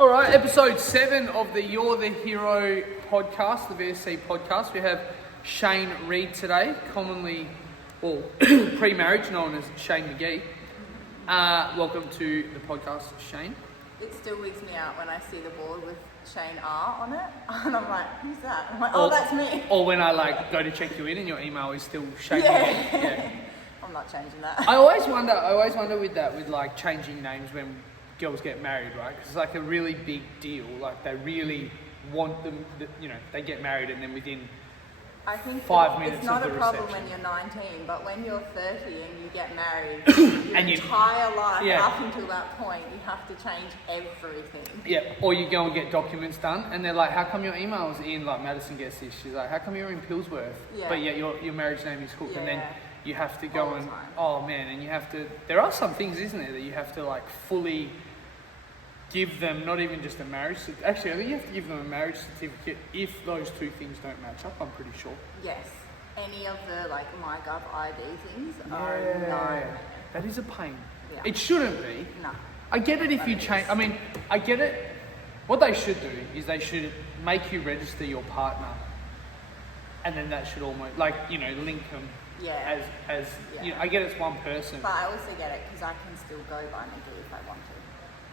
All right, episode 7 of the You're the Hero podcast, the VSC podcast. We have Shayne Reed today, commonly, pre-marriage, known as Shayne McGee. Welcome to the podcast, Shayne. It still wigs me out when I see the board with Shayne R on it, and I'm like, who's that? I'm like, oh, that's me. Or when I go to check you in and your email is still Shayne McGee. Yeah. I'm not changing that. I always wonder with that, with like changing names when girls get married, right? Because it's like a really big deal. Like they really want them, they get married and then within I think 5 minutes it's not of the a problem reception. when you're 19, but when you're 30 and you get married, your And entire life up until that point, you have to change everything. Yeah, or you go and get documents done, and they're like, "How come your email's in?" Like Madison gets this. She's like, "How come you're in Pillsworth?" Yeah. But yet your marriage name is Hook, and then you have to go All the and time. oh man, and you have to. There are some things, isn't there, that you have to like fully give them, not even just a marriage. Actually, I think you have to give them a marriage certificate if those two things don't match up. I'm pretty sure. Yes. Any of the MyGov ID things are no. That is a pain. Yeah. It shouldn't be. No. I get it if you change. I mean, I get it. What they should do is they should make you register your partner, and then that should almost link them. Yeah. As I get it's one person. But I also get it because I can still go by McGee if I want to.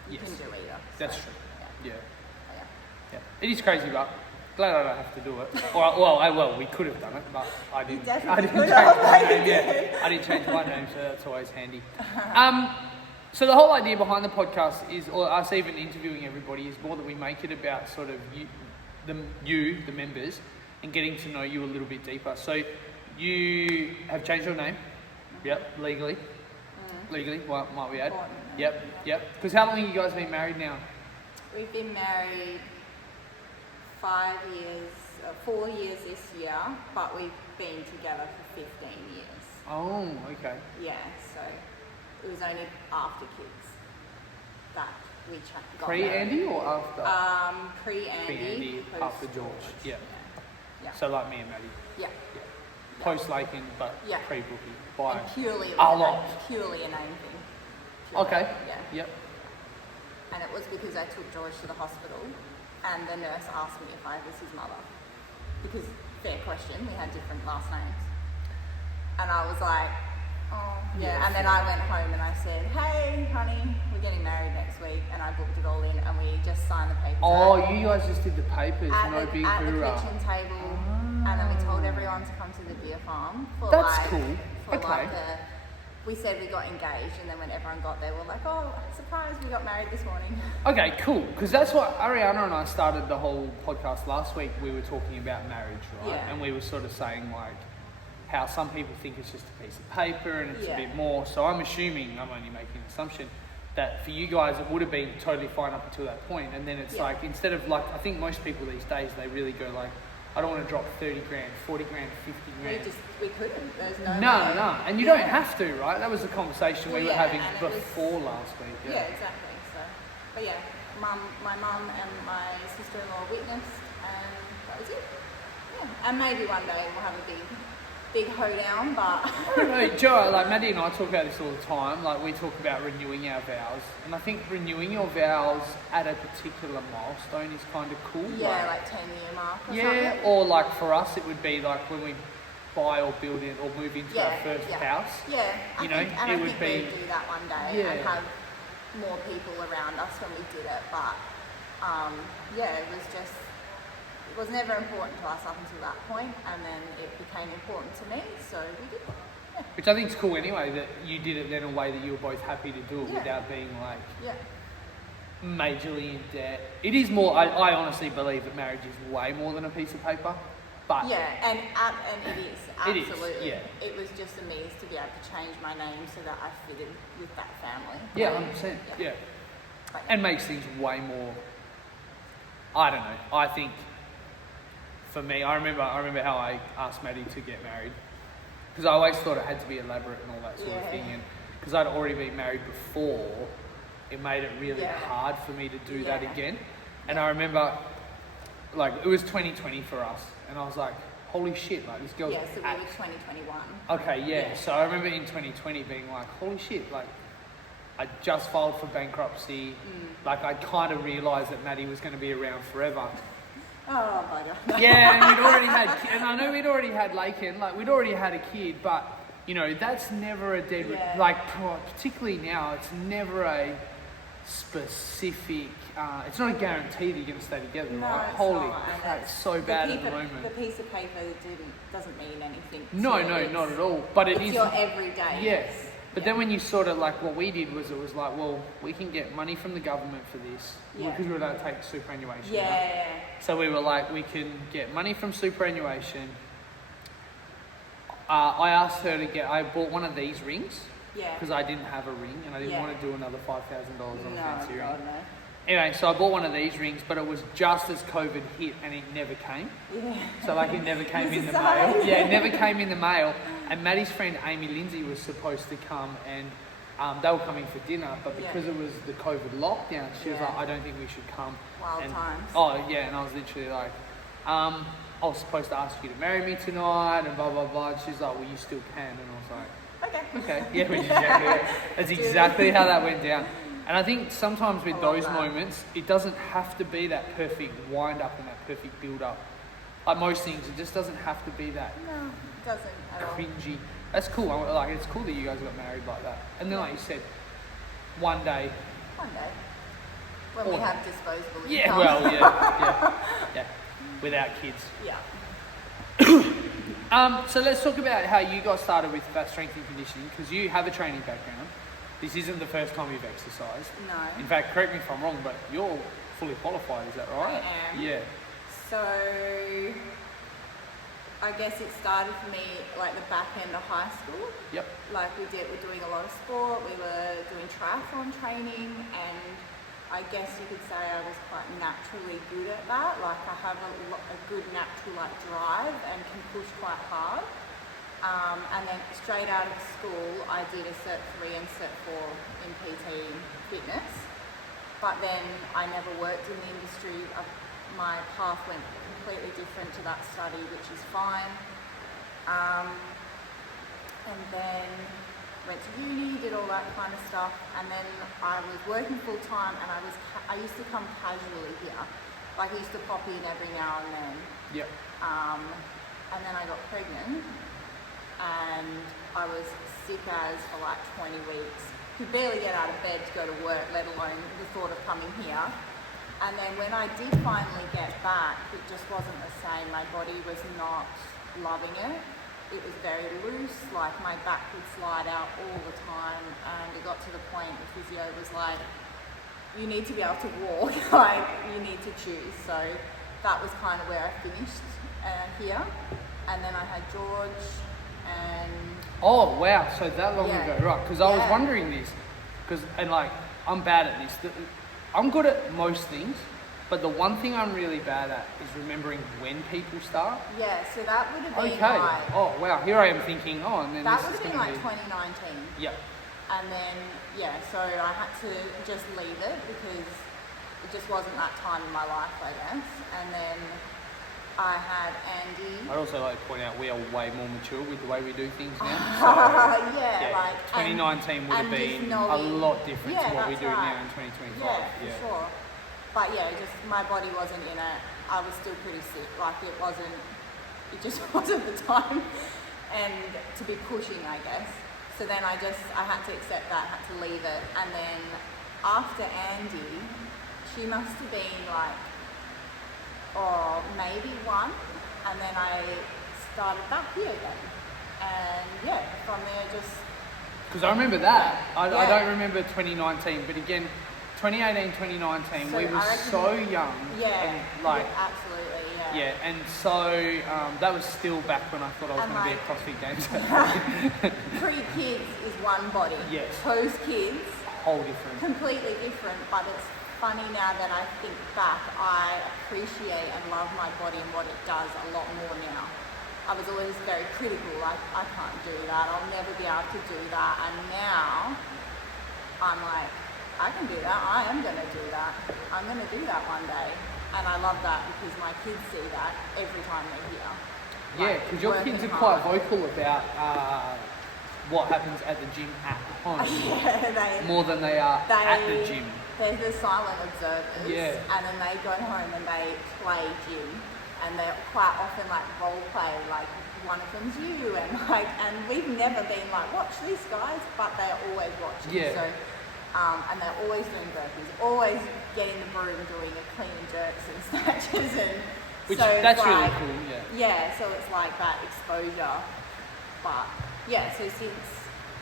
You can do either. That's so, true. Yeah. Yeah. It is crazy, but glad I don't have to do it. We could have done it, but I didn't. I didn't change my name. Yeah, I didn't change my name, so that's always handy. So the whole idea behind the podcast is, or us even interviewing everybody, is more that we make it about sort of the members, and getting to know you a little bit deeper. So you have changed your name. Yep, legally. Legally, what might we add? Yep. Because how long have you guys been married now? We've been married 5 years, 4 years this year, but we've been together for 15 years. Oh, okay. Yeah, so it was only after kids that we got Pre-Andy or after? Pre-Andy. Pre-Andy, after George. Yeah. So like me and Maddie. Yeah. Post-Lakin, but pre-Brookie. By and purely a lot. Purely a name thing. Okay. Yeah. Yep. And it was because I took George to the hospital and the nurse asked me if I was his mother. Because, fair question, we had different last names. And I was like, oh, yeah. And then I went home and I said, hey, honey, we're getting married next week. And I booked it all in and we just signed the papers. Oh, you guys just did the papers, big at hoorah. the kitchen table. And then we told everyone to come to the beer farm. That's cool. We said we got engaged, and then when everyone got there, we're like, oh, surprise, we got married this morning. Okay, cool. Because that's what Ariana and I started the whole podcast last week. We were talking about marriage, right? Yeah. And we were sort of saying how some people think it's just a piece of paper and it's a bit more. So I'm assuming, I'm only making an assumption, that for you guys it would have been totally fine up until that point. And then it's instead of I think most people these days, they really go I don't want to drop 30 grand, 40 grand, 50 grand. We couldn't. There's no way. No. And you don't have to, right? That was the conversation we were having before last week. Yeah, exactly. So, but yeah, my mum and my sister-in-law witnessed, and that was it. Yeah. And maybe one day we'll have a big hoedown, but I don't know, Joe, Maddie and I talk about this all the time. We talk about renewing our vows, and I think renewing your vows at a particular milestone is kind of cool. Yeah, 10-year mark or something. Or for us, it would be when we buy or build it or move into our first house. Yeah, I think would be. We'd do that one day and have more people around us when we did it. But it was never important to us up until that point, and then it became important to me, so we did it. Yeah. Which I think is cool anyway, that you did it in a way that you were both happy to do it without being majorly in debt. It is more, I honestly believe that marriage is way more than a piece of paper. But and it is, absolutely. It is, It was just a means to be able to change my name so that I fitted with that family. Yeah, 100%. Yeah. And makes things way more, I don't know, I think, for me, I remember how I asked Maddie to get married, because I always thought it had to be elaborate and all that sort of thing, and because I'd already been married before, it made it really hard for me to do that again. And I remember, it was 2020 for us, and I was like, holy shit, this girl's... Yeah, so we were 2021. Okay, so I remember in 2020 being like, holy shit, I just filed for bankruptcy. Like, I kind of realised that Maddie was going to be around forever. Oh, bugger. Yeah, and we'd already had, and I know we'd already had Laken, like we'd already had a kid, but you know, that's never a dead, like particularly now, it's never a specific, it's not a guarantee that you're going to stay together, No, right? it's Holy not, crap, it's so bad at the moment. The piece of paper doesn't mean anything. No, not at all. But it's your everyday. Yes. But then when you sort of like, what we did was it was like, well, we can get money from the government for this because we don't take superannuation. Yeah. So we were like, we can get money from superannuation. I asked her I bought one of these rings because I didn't have a ring and I didn't want to do another $5,000 on a fancy ring. No. Anyway, so I bought one of these rings, but it was just as COVID hit and it never came. Yeah. So like it never came in the mail. Yeah, it never came in the mail. And Maddie's friend Amy Lindsay was supposed to come and they were coming for dinner, but because it was the COVID lockdown, she was like, I don't think we should come. Wild times. Oh yeah, and I was literally like, I was supposed to ask you to marry me tonight and blah, blah, blah. And she's like, well, you still can. And I was like, okay. Yeah, we did. That's exactly how that went down. And I think sometimes with those moments, it doesn't have to be that perfect wind up and that perfect build up. Like most things, it just doesn't have to be that. No, it doesn't at all. Cringy. That's cool. Like it's cool that you guys got married like that. And then, like you said, one day. When we have disposable income. Yeah. Well, yeah. Without kids. Yeah. So let's talk about how you got started with that strength and conditioning, because you have a training background. This isn't the first time you've exercised. No. In fact, correct me if I'm wrong, but you're fully qualified, is that right? I am. Yeah. So, I guess it started for me like the back end of high school. Yep. Like we're doing a lot of sport, we were doing triathlon training, and I guess you could say I was quite naturally good at that. Like I have a good natural like drive and can push quite hard. And then straight out of school, I did a Cert 3 and Cert 4 in PT and fitness. But then I never worked in the industry. My path went completely different to that study, which is fine. And then went to uni, did all that kind of stuff. And then I was working full time, and I used to come casually here. Like I used to pop in every now and then. Yep. And then I got pregnant. And I was sick as for like 20 weeks. Could barely get out of bed to go to work, let alone the thought of coming here. And then when I did finally get back, it just wasn't the same. My body was not loving it. It was very loose, like my back would slide out all the time. And it got to the point the physio was like, you need to be able to walk, like you need to choose. So that was kind of where I finished here. And then I had George. Oh wow, so that long ago, right? Because I was wondering this, and like I'm bad at this. I'm good at most things, but the one thing I'm really bad at is remembering when people start. Yeah, so that would have been like, oh wow, here I am thinking, and then that this would have been like 2019. Yep. And then so I had to just leave it because it just wasn't that time in my life, I guess. And then I had Andy. I'd also like to point out we are way more mature with the way we do things now. So, like 2019 would have been a lot different to what we do now in 2025. Yeah, for sure. But just my body wasn't in it. I was still pretty sick. Like it just wasn't the time and to be pushing, I guess. So then I had to accept that, had to leave it. And then after Andy, she must have been like, maybe one, and then I started back here again, and from there just. Because I remember that. I don't remember 2019, but again, 2018, 2019, we were so young. Yeah. And like. Absolutely. Yeah. Yeah, and so that was still back when I thought I was going to be a CrossFit Games. Pre-kids is one body. Yes. Post-kids. Whole different. Completely different, but it's funny now that I think back, I appreciate and love my body and what it does a lot more now. I was always very critical, like I can't do that, I'll never be able to do that, and now I'm like, I can do that, I am going to do that, I'm going to do that one day. And I love that because my kids see that every time they're here. Yeah, because your kids are quite vocal about what happens at the gym at home more than they are they, at the gym. They're the silent observers, Yeah. and then they go home and they play gym, and they quite often like role play, like one of them's you, and we've never been like, watch this guys, but they're always watching. Yeah. So, and they're always doing burpees, always getting the broom, doing a clean and jerks and snatches, and Which so that's like, really cool. Yeah. Yeah, so it's like that exposure, but yeah. So since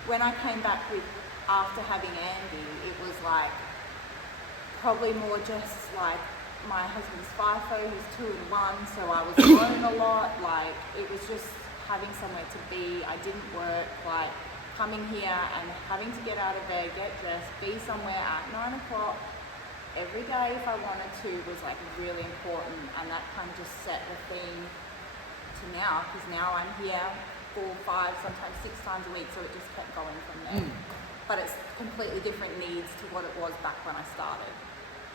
when I came back with after having Andy, it was like probably more just like my husband's FIFO, who's 2 and 1, so I was alone a lot. Like it was just having somewhere to be. I didn't work. Like coming here and having to get out of bed, get dressed, be somewhere at 9 o'clock every day if I wanted to was like really important, and that kind of just set the theme to now, because now I'm here 4, 5, sometimes 6 times a week, so it just kept going from there. But it's completely different needs to what it was back when I started.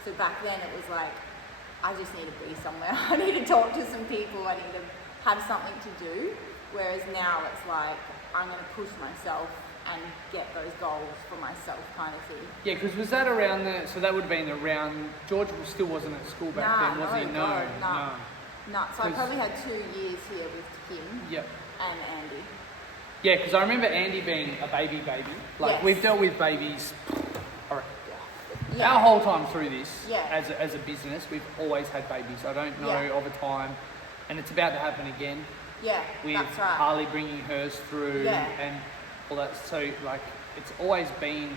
So back then it was like, I just need to be somewhere. I need to talk to some people. I need to have something to do. Whereas now it's like, I'm going to push myself and get those goals for myself kind of thing. Yeah, because was that around so that would have been around, George still wasn't at school back then, was he? No. So I probably had 2 years here with Kim and Andy. Yeah, because I remember Andy being a baby. Like, we've dealt with babies our whole time through this as a business. We've always had babies. I don't know of a time, and it's about to happen again. Yeah, with that's right. Harley bringing hers through and all that. So, like, it's always been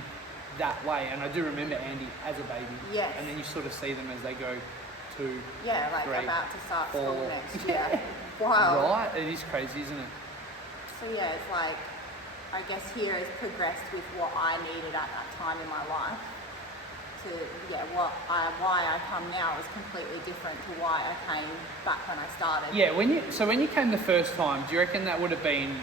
that way. And I do remember Andy as a baby. Yes. And then you sort of see them as they go 2, like 3, about to start 4. School next year. Wow. Right? It is crazy, isn't it? So yeah, it's like, I guess here has progressed with what I needed at that time in my life. To why I come now is completely different to why I came back when I started. Yeah, when you came the first time, do you reckon that would have been,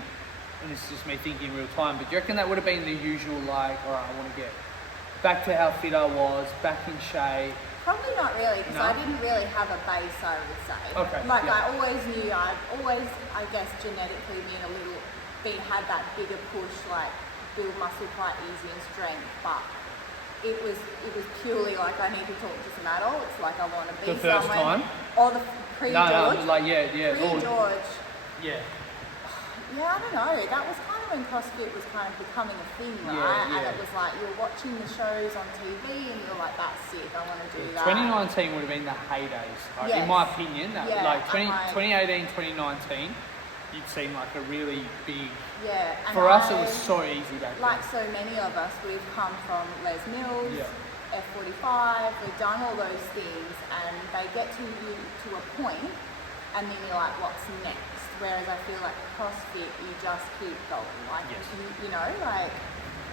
and this is just me thinking real time, but do you reckon that would have been the usual, like, all right, I want to get back to how fit I was, back in shape? Probably not really, because I didn't really have a base, I would say. Okay. Like I always knew, I've always, I guess, genetically had that bigger push, like build muscle quite easy and strength, but it was purely like I need to talk to some adults, like I want to be the first somewhere. time? Or the pre-George. No, like Pre-George. Yeah. Yeah, I don't know. That was kind of when CrossFit was kind of becoming a thing, right? And it was like you were watching the shows on TV and you were like, that's sick, I want to do that. 2019 would have been the heydays, in my opinion. Like 2018, 2019, you'd seen like a really big... Yeah. And for us, it was so easy back then. Like so many of us, we've come from Les Mills, F45, we've done all those things, and they get to you to a point, and then you're like, what's next? Whereas I feel like CrossFit, you just keep going. Like, you know, like,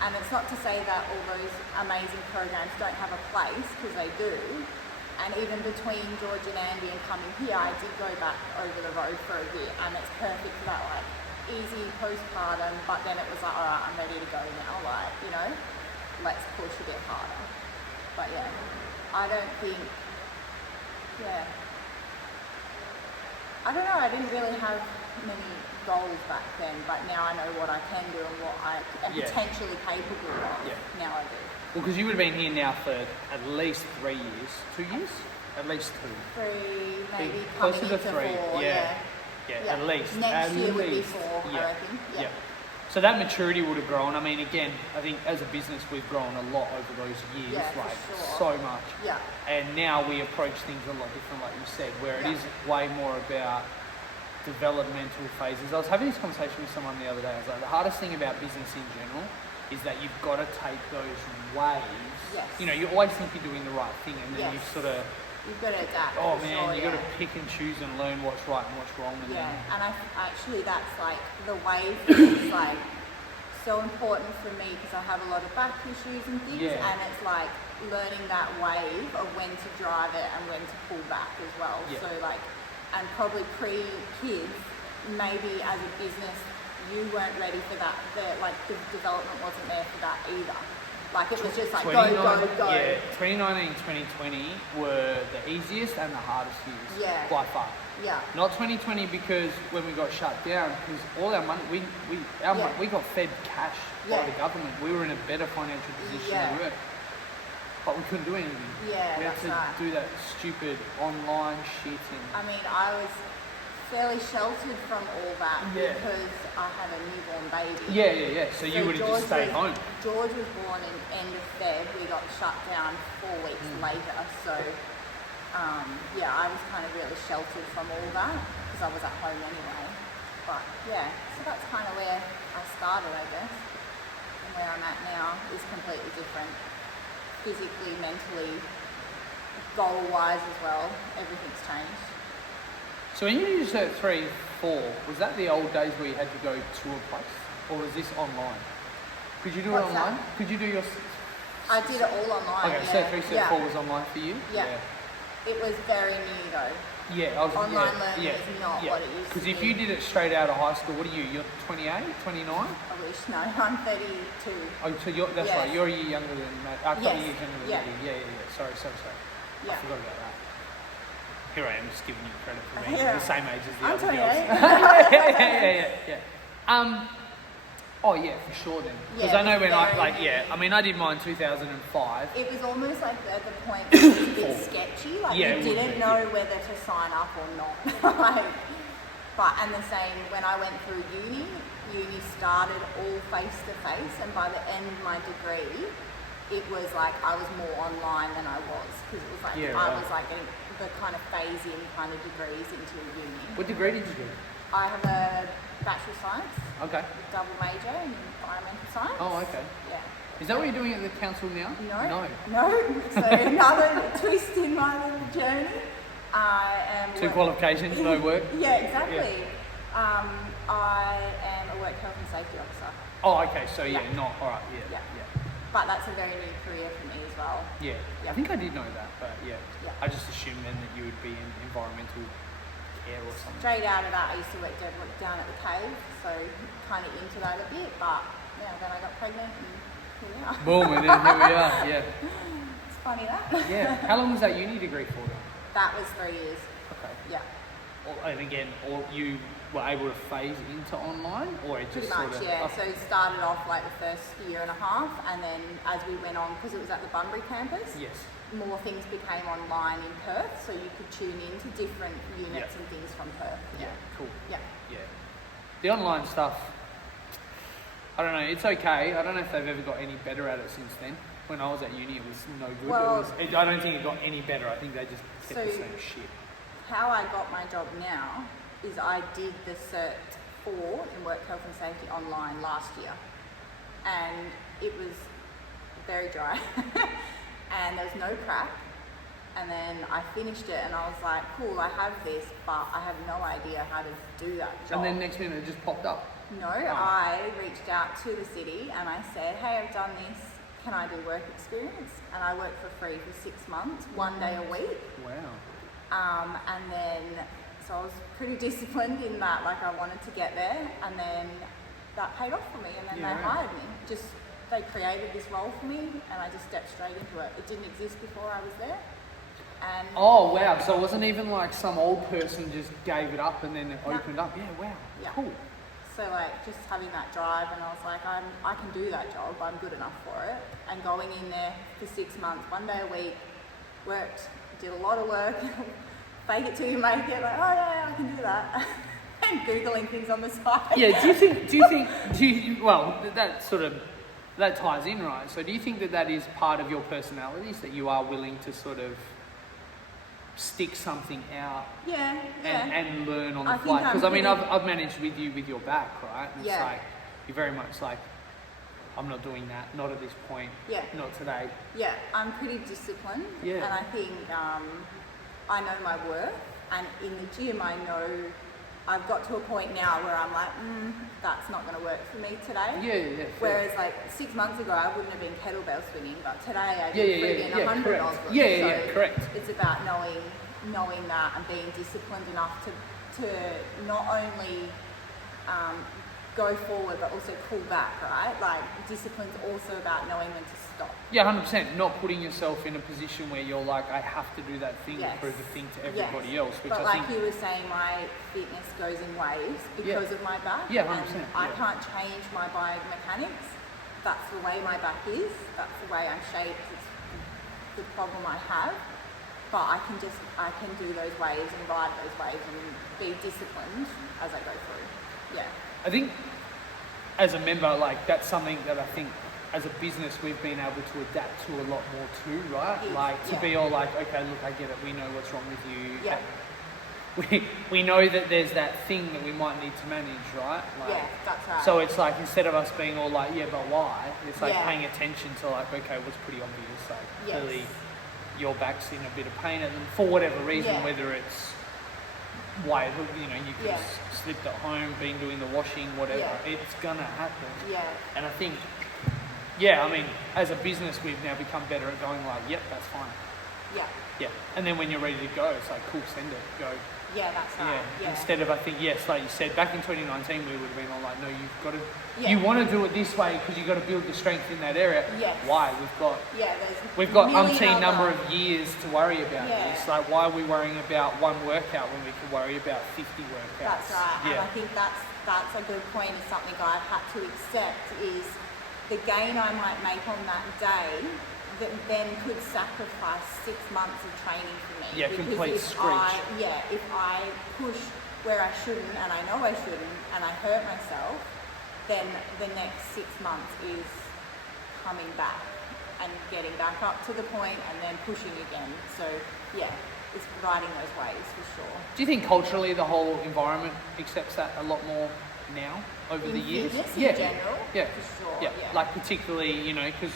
and it's not to say that all those amazing programs don't have a place, because they do. And even between George and Andy and coming here, I did go back over the road for a bit, and it's perfect for that, like, easy postpartum, but then it was like, all right, I'm ready to go now, like, you know, let's push a bit harder. But yeah, I don't think, I don't know, I didn't really have many goals back then, but now I know what I can do and what I am potentially capable of. Now I do. Well, because you would have been here now for at least 3 years. 2 years? At least 2. 3, maybe closer coming to into 3. 4, Yeah, at least. Next year would be 4, I reckon. Yeah. So that maturity would have grown. I mean, again, I think as a business we've grown a lot over those years, like so much. Yeah. And now we approach things a lot different, like you said, where it is way more about developmental phases. I was having this conversation with someone the other day. I was like, the hardest thing about business in general is that you've got to take those waves. Yes. You know, you always think you're doing the right thing, and then you sort of... You've got to adapt. Oh man, you've got to pick and choose and learn what's right and what's wrong. And and actually that's like the wave is like so important for me because I have a lot of back issues and things, and it's like learning that wave of when to drive it and when to pull back as well. So like, and probably pre-kids, maybe as a business, you weren't ready for that. The development wasn't there for that either. Like it was just like go. Yeah, 2019, 2020 were the easiest and the hardest years. Yeah. By far. Yeah. Not 2020 because when we got shut down, because all our money, we got fed cash by the government. We were in a better financial position than we were. But we couldn't do anything. Yeah, we had to do that stupid online shit. I mean, I was fairly sheltered from all that because I had a newborn baby. Yeah. So you would have just stayed home. George was born in end of Feb. We got shut down 4 weeks later. So, I was kind of really sheltered from all that because I was at home anyway. But yeah, so that's kind of where I started, I guess. And where I'm at now is completely different. Physically, mentally, goal-wise as well. Everything's changed. So when you used that 3, 4, was that the old days where you had to go to a place? Or was this online? Could you do it online? That? Could you do your... I did it all online. Okay, so 3, 4 was online for you? Yeah. It was very new though. Yeah, online learning is not what it used to be. Because if you did it straight out of high school, what are you? You're 28, 29? I wish, no, I'm 32. Oh, so that's right, you're a year younger than Matt. A couple of years younger than me. Yeah. Sorry. Yeah. I forgot about that. Here I am just giving you credit for being Yeah. the same age as the I'm other 28. girls. Yeah. Oh yeah, for sure then. Because I know when I did mine 2005. It was almost like at the point it was a bit sketchy. Like you didn't know whether to sign up or not. And the same when I went through uni started all face to face, and by the end of my degree, it was like I was more online than I was because it was like I was like getting the kind of phase in kind of degrees into uni. What degree did you do? I have a Bachelor of Science. Okay. Double major in environmental science. Oh, okay. Yeah. Is that what you're doing at the council now? No. So another twist in my little journey. I am 2 qualifications, no work. Yeah, exactly. Yeah. I am a work health and safety officer. Oh, okay. So not all right. Yeah. But that's a very new career for me as well. Yeah. I think I did know that, but I just assumed then that you would be in environmental care or something. Straight out of that, I used to work down at the cave, so kind of into that a bit. But then I got pregnant and here we are. Boom, and then here we are. Yeah. It's funny that. Yeah. How long was that uni degree for then? That was 3 years. Okay. Yeah. And again, or you were able to phase into online, or it just pretty much, So it started off like the first year and a half, and then as we went on, because it was at the Bunbury campus, more things became online in Perth, so you could tune into different units and things from Perth. Yeah, cool. Yeah. The online stuff, I don't know, it's okay. I don't know if they've ever got any better at it since then. When I was at uni, it was no good. Well, I don't think it got any better. I think they just kept the same shit. How I got my job now is I did the Cert 4 in Work Health and Safety online last year, and it was very dry and there was no crack, and then I finished it and I was like, cool, I have this, but I have no idea how to do that job. And then next minute it just popped up? No, I reached out to the city and I said, hey, I've done this, can I do work experience? And I worked for free for 6 months, 1 day a week. Wow. And then, so I was pretty disciplined in that, like I wanted to get there, and then that paid off for me, and then they hired me. They created this role for me, and I just stepped straight into it. It didn't exist before I was there. And oh wow, so it wasn't even like some old person just gave it up and then it opened up. Yeah, wow, cool. So like just having that drive, and I was like, I can do that job, I'm good enough for it. And going in there for 6 months, 1 day a week, worked, did a lot of work, fake it till you make it, like, oh yeah, I can do that. And Googling things on the side. Yeah, that ties in, right? So do you think that is part of your personality, so that you are willing to sort of stick something out and learn on the fly? Because I mean, I've managed with you with your back, right? And it's like, you're very much like, I'm not doing that, not at this point, not today. Yeah, I'm pretty disciplined, and I think I know my worth, and in the gym I know I've got to a point now where I'm like, that's not going to work for me today. Whereas like 6 months ago I wouldn't have been kettlebell swinging, but today I do friggin' 100 of them. Correct. It's about knowing that and being disciplined enough to not only go forward but also pull back, right? Like discipline's also about knowing when to stop. Yeah, 100%. Not putting yourself in a position where you're like, I have to do that thing Yes. to prove a thing to everybody Yes. else. Which But I like think, you were saying, my fitness goes in waves because of my back. Yeah, 100%. And I can't change my biomechanics. That's the way my back is. That's the way I'm shaped. It's the problem I have. But I can do those waves and ride those waves and be disciplined as I go through. Yeah. I think as a member, like that's something that I think as a business we've been able to adapt to a lot more too, right? Yes. Like to be all like, okay, look, I get it. We know what's wrong with you. Yeah. We know that there's that thing that we might need to manage, right? Like, Yeah, that's right. So it's like instead of us being all like, yeah, but why? It's like Yeah. paying attention to like, okay, what's pretty obvious. Like Yes. clearly your back's in a bit of pain, and for whatever reason, Yeah. whether it's why you could Yeah. slipped at home, been doing the washing, whatever, Yeah. it's gonna happen. Yeah. And I think, yeah, I mean, as a business, we've now become better at going like, yep, that's fine. Yeah. Yeah. And then when you're ready to go, it's like, cool, send it, go. Yeah, that's right. Yeah. Yeah. Instead of, I think, yes, like you said, back in 2019, we would have been all like, no, you've got to, Yeah. you want to do it this way because you've got to build the strength in that area. Yes. Why? Yeah, We've got million umpteen number other- of years to worry about Yeah. this. Like, why are we worrying about one workout when we can worry about 50 workouts? That's right. And Yeah. I think that's a good point, is something I've had to accept, is the gain I might make on that day that then could sacrifice 6 months of training for me. Yeah, Because complete if screech. if I push where I shouldn't, and I know I shouldn't, and I hurt myself, then the next 6 months is coming back and getting back up to the point and then pushing again. So yeah, it's riding those waves for sure. Do you think culturally the whole environment accepts that a lot more now over In the years? fitness yeah. in general? Yeah. For sure, Yeah. yeah. Like particularly, because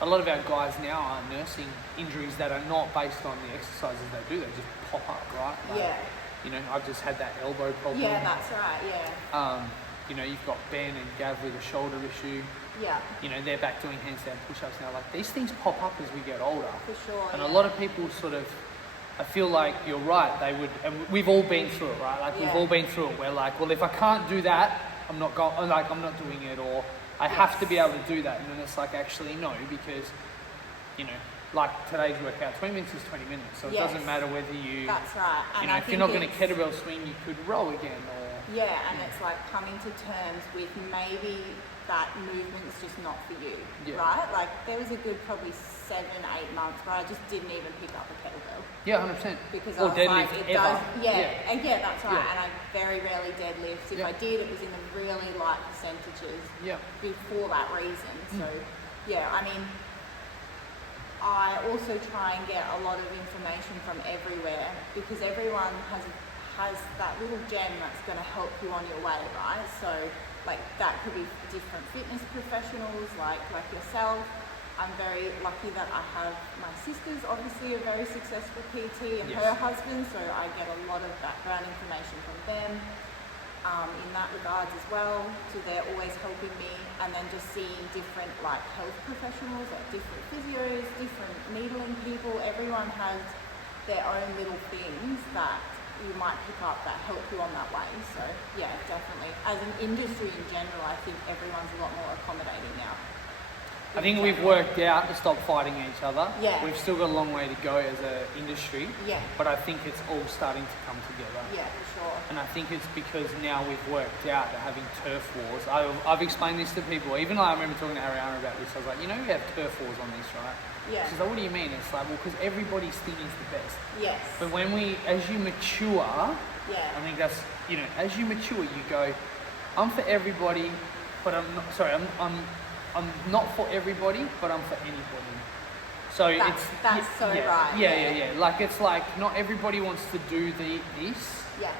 a lot of our guys now are nursing injuries that are not based on the exercises they do. They just pop up, right? Like, Yeah. I've just had that elbow problem. Yeah, that's right, yeah. You've got Ben and Gav with a shoulder issue. Yeah, They're back doing handstand push-ups now. Like these things pop up as we get older. for sure. And yeah. a lot of people sort of, I feel like you're right, they would, and we've all been through it, right? Like we've Yeah. all been through it. We're like, well, if I can't do that, I'm not doing it, or I have to be able to do that. And then it's like, actually, no, because, like today's workout, 20 minutes is 20 minutes. So it Yes. doesn't matter whether you, That's right. And I if you're think not going to it's- kettlebell swing, you could row again, or, Yeah, and it's like coming to terms with maybe that movement's just not for you, Yeah. right? Like there was a good probably 7-8 months where I just didn't even pick up a kettlebell yeah, 100%. because Or I was deadlift like, it ever. does, yeah, Yeah. and yeah, that's right. Yeah. And I very rarely deadlift. If Yeah. I did, it was in the really light percentages Yeah. before that reason. Mm. So, yeah, I mean, I also try and get a lot of information from everywhere because everyone has that little gem that's going to help you on your way, right? So, like that could be different fitness professionals like yourself. I'm very lucky that I have my sisters, obviously a very successful PT, and Yes. her husband, so I get a lot of background information from them. In that regards as well, so they're always helping me, and then just seeing different like health professionals, like different physios, different needling people. Everyone has their own little things that you might pick up that help you on that way. So yeah, definitely. As an industry in general, I think everyone's a lot more accommodating now. I think we've worked out to stop fighting each other. Yeah. We've still got a long way to go as an industry. Yeah. But I think it's all starting to come together. Yeah, for sure. And I think it's because now we've worked out that having turf wars, I've explained this to people, even though I remember talking to Ariana about this, I was like, we have turf wars on this, right? Yeah. She's like, what do you mean? It's like, well, because everybody's thing is the best. Yes. But as you mature, Yeah. I think that's, as you mature, you go, I'm for everybody, but I'm not for everybody, but I'm for anybody. So That's so right. Yeah. Like it's like not everybody wants to do this, Yes.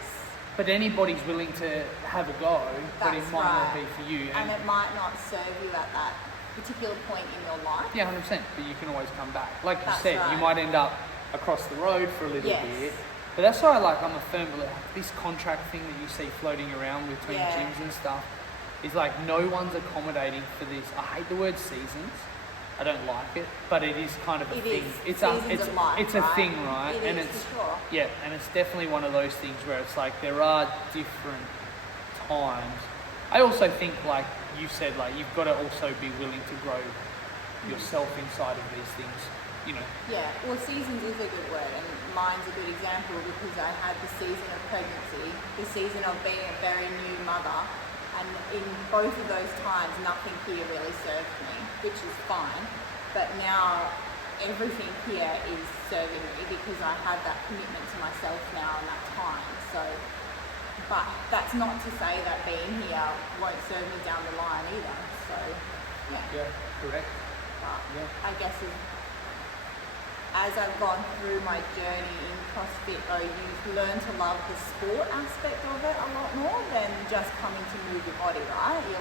but anybody's willing to have a go, but it That's might not right. be for you. And it might not serve you at that particular point in your life. Yeah, 100%. But you can always come back. Like you That's said, you right. might end up across the road for a little Yes. bit. But that's why I'm a firm believer. This contract thing that you see floating around between Yeah. gyms and stuff is like no one's accommodating for this. I hate the word seasons. I don't like it, but it is kind of a It thing. is. It's Seasons of life, it's a right? thing, right? It and is, it's for sure. yeah, and it's definitely one of those things where it's like there are different times I also think, like you said, like you've got to also be willing to grow yourself inside of these things, you know. Yeah, well, seasons is a good word, and mine's a good example because I had the season of pregnancy, the season of being a very new mother, and in both of those times, nothing here really served me, which is fine. But now everything here is serving me because I have that commitment to myself now and that time. So, but that's not to say that being here won't serve me down the line either. So, yeah. Yeah, correct. But Yeah. I guess as I've gone through my journey in CrossFit, though, you learn to love the sport aspect of it a lot more than just coming to move your body, right? You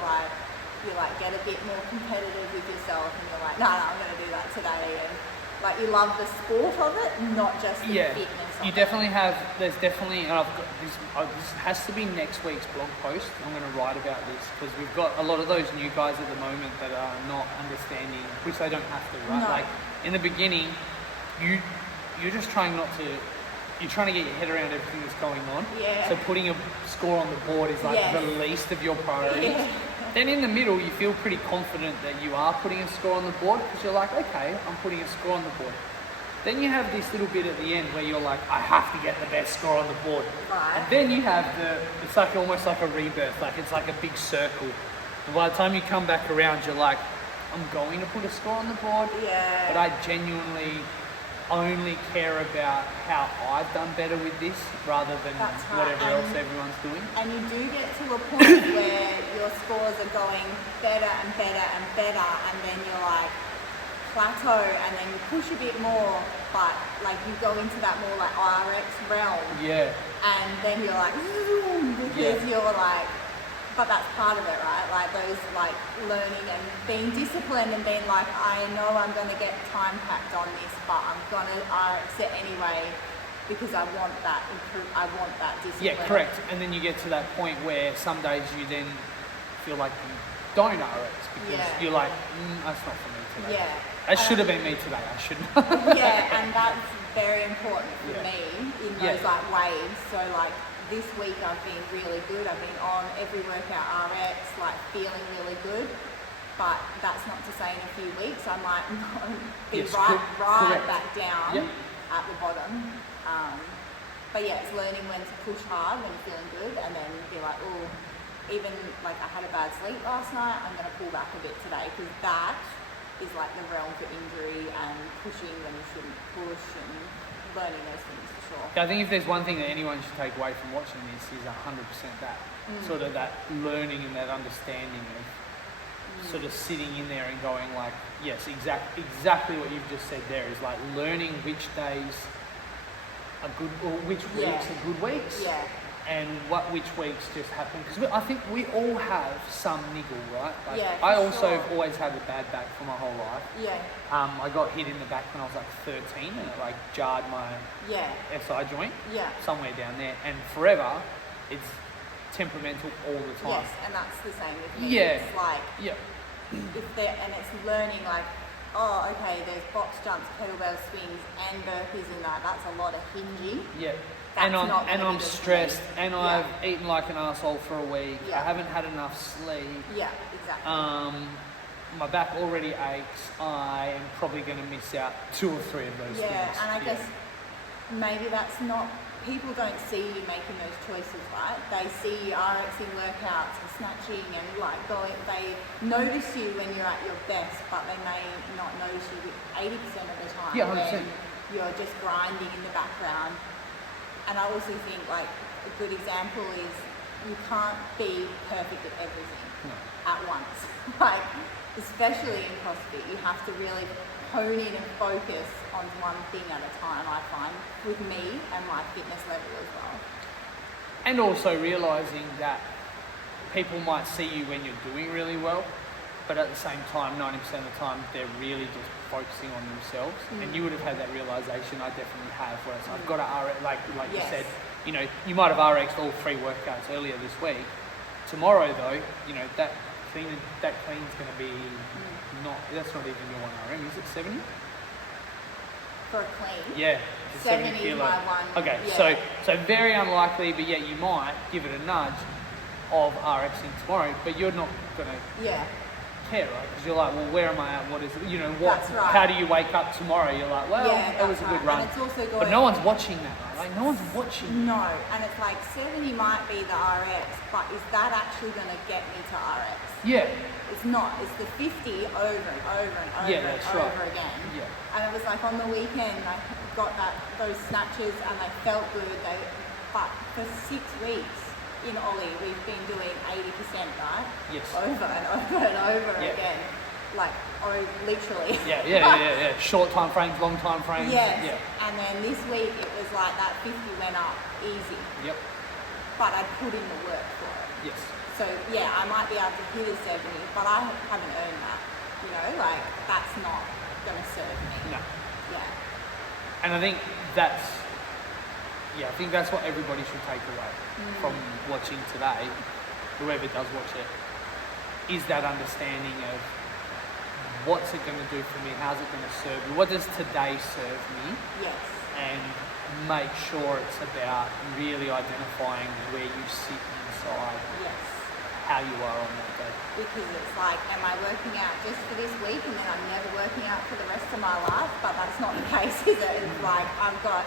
get a bit more competitive with yourself, and you're like, no, I'm going to do that today, and like you love the sport of it, not just the fitness of you it. definitely have. There's definitely, and I've got this. This has to be next week's blog post. I'm going to write about this because we've got a lot of those new guys at the moment that are not understanding, which they don't have to, right? No. Like in the beginning, you're just trying not to. You're trying to get your head around everything that's going on. Yeah. So putting a score on the board is like the least of your priorities. Yeah. Then in the middle, you feel pretty confident that you are putting a score on the board because you're like, okay, I'm putting a score on the board. Then you have this little bit at the end where you're like, I have to get the best score on the board. Right. And then you have it's like almost like a rebirth, like it's like a big circle. And by the time you come back around, you're like, I'm going to put a score on the board. Yeah. But I genuinely only care about how I've done better with this rather than whatever else everyone's doing. And you do get to a point where your scores are going better and better and better, and then you're like plateau, and then you push a bit more, but like you go into that more like RX realm. Yeah. And then you're like, zoom, because you're like, but that's part of it, right? Like those like learning and being disciplined and being like, I know I'm going to get time packed on this, but I'm going to RX it anyway because I want that discipline. Yeah, correct. And then you get to that point where some days you then feel like you don't RX because you're like, that's not for me today. Yeah. That should have been me today. I shouldn't. Yeah, and that's very important for me in those like waves. So like this week I've been really good. I've been on every workout RX, like feeling really good. But that's not to say in a few weeks I might be right back down at the bottom. But yeah, it's learning when to push hard when you're feeling good, and then be like, oh, even like I had a bad sleep last night, I'm going to pull back a bit today because that is like the realm for injury and pushing when you shouldn't push and learning those things for sure. I think if there's one thing that anyone should take away from watching this is 100% that sort of that learning and that understanding of sort of sitting in there and going like, yes, exactly what you've just said there is like learning which days are good or which weeks are good weeks. Yeah. And which weeks just happen because I think we all have some niggle, right? Like, yeah, I also have always had a bad back for my whole life. Yeah. I got hit in the back when I was like 13, and it like jarred my SI joint. Yeah. Somewhere down there, and forever, it's temperamental all the time. Yes, and that's the same with me. Yeah. It's like and it's learning like, oh, okay, there's box jumps, kettlebell swings, and burpees in that. That's a lot of hinging. Yeah. That's I'm stressed, and I've eaten like an asshole for a week. Yeah. I haven't had enough sleep. Yeah, exactly. My back already aches. I am probably going to miss out 2 or 3 of those things. Yeah, and I guess maybe that's not. People don't see you making those choices, right? They see you RXing workouts and snatching and like going. They notice you when you're at your best, but they may not notice you 80% of the time. Yeah, 100%. When you're just grinding in the background. And I also think like a good example is you can't be perfect at everything at once. Like, especially in CrossFit, you have to really hone in and focus on one thing at a time, I find, with me and my fitness level as well. And also realising that people might see you when you're doing really well, but at the same time, 90% of the time, they're really just focusing on themselves. And you would have had that realisation. I definitely have. Whereas I've got to RX, like you said, you know, you might have RX'd all 3 workouts earlier this week. Tomorrow, though, you know, that clean's going to be that's not even your 1 RM, is it 70? For a clean? Yeah. 70 is my one. Okay, yeah. so very unlikely, but yet you might give it a nudge. of RXing tomorrow, but you're not gonna care, right? Because you're like, well, where am I at? What is it? You know, what? That's right. How do you wake up tomorrow? You're like, well, that was a good run. And it's also going, but no one's watching that, right? Like, no one's watching. No, and it's like 70 might be the RX, but is that actually going to get me to RX? Yeah. It's not. It's the 50 over and over and over and over again. Yeah. And it was like on the weekend, I got those snatches and they felt good. But for 6 weeks in Ollie, we've been doing 80%, right? Yes. Over and over and over again. Like, literally. Yeah. Short time frames, long time frames. Yes. Yeah. And then this week it was like that 50 went up easy. Yep. But I put in the work for it. Yes. So yeah, I might be able to hit a 70, but I haven't earned that. You know, like that's not going to serve me. No. Yeah. And I think that's what everybody should take away from watching today, whoever does watch it, is that understanding of what's it going to do for me, how's it going to serve me, what does today serve me? Yes. And make sure it's about really identifying where you sit inside. Yes. How you are on that day. Because it's like, am I working out just for this week and then I'm never working out for the rest of my life? But that's not the case, is it? It's like I've got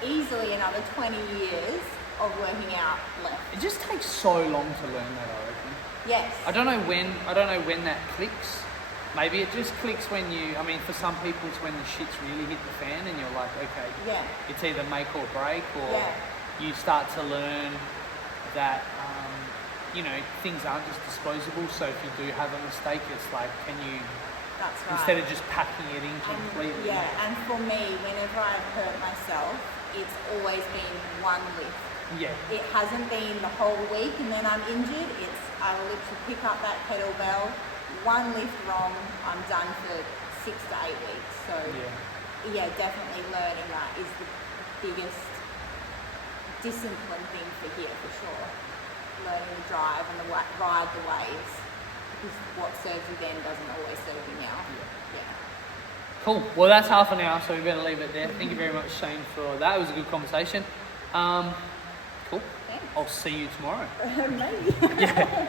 easily another 20 years of working out left. It just takes so long to learn that, I reckon. Yes. I don't know when that clicks. Maybe it just clicks when for some people it's when the shit's really hit the fan and you're like, okay, it's either make or break, or you start to learn that things aren't just disposable. So if you do have a mistake, it's like, can you, that's right, instead of just packing it in completely. And for me, whenever I've hurt myself, it's always been one lift. Yeah. It hasn't been the whole week and then I'm injured. I will literally pick up that kettlebell, one lift wrong, I'm done for 6 to 8 weeks. So definitely learning that is the biggest discipline thing for here, for sure. Learning to drive and ride the waves, because what serves you then doesn't always serve you now. Yeah. Cool. Well, that's half an hour, so we better leave it there. Thank you very much, Shayne, for that. It was a good conversation. Cool. Thanks. I'll see you tomorrow. Maybe. Yeah.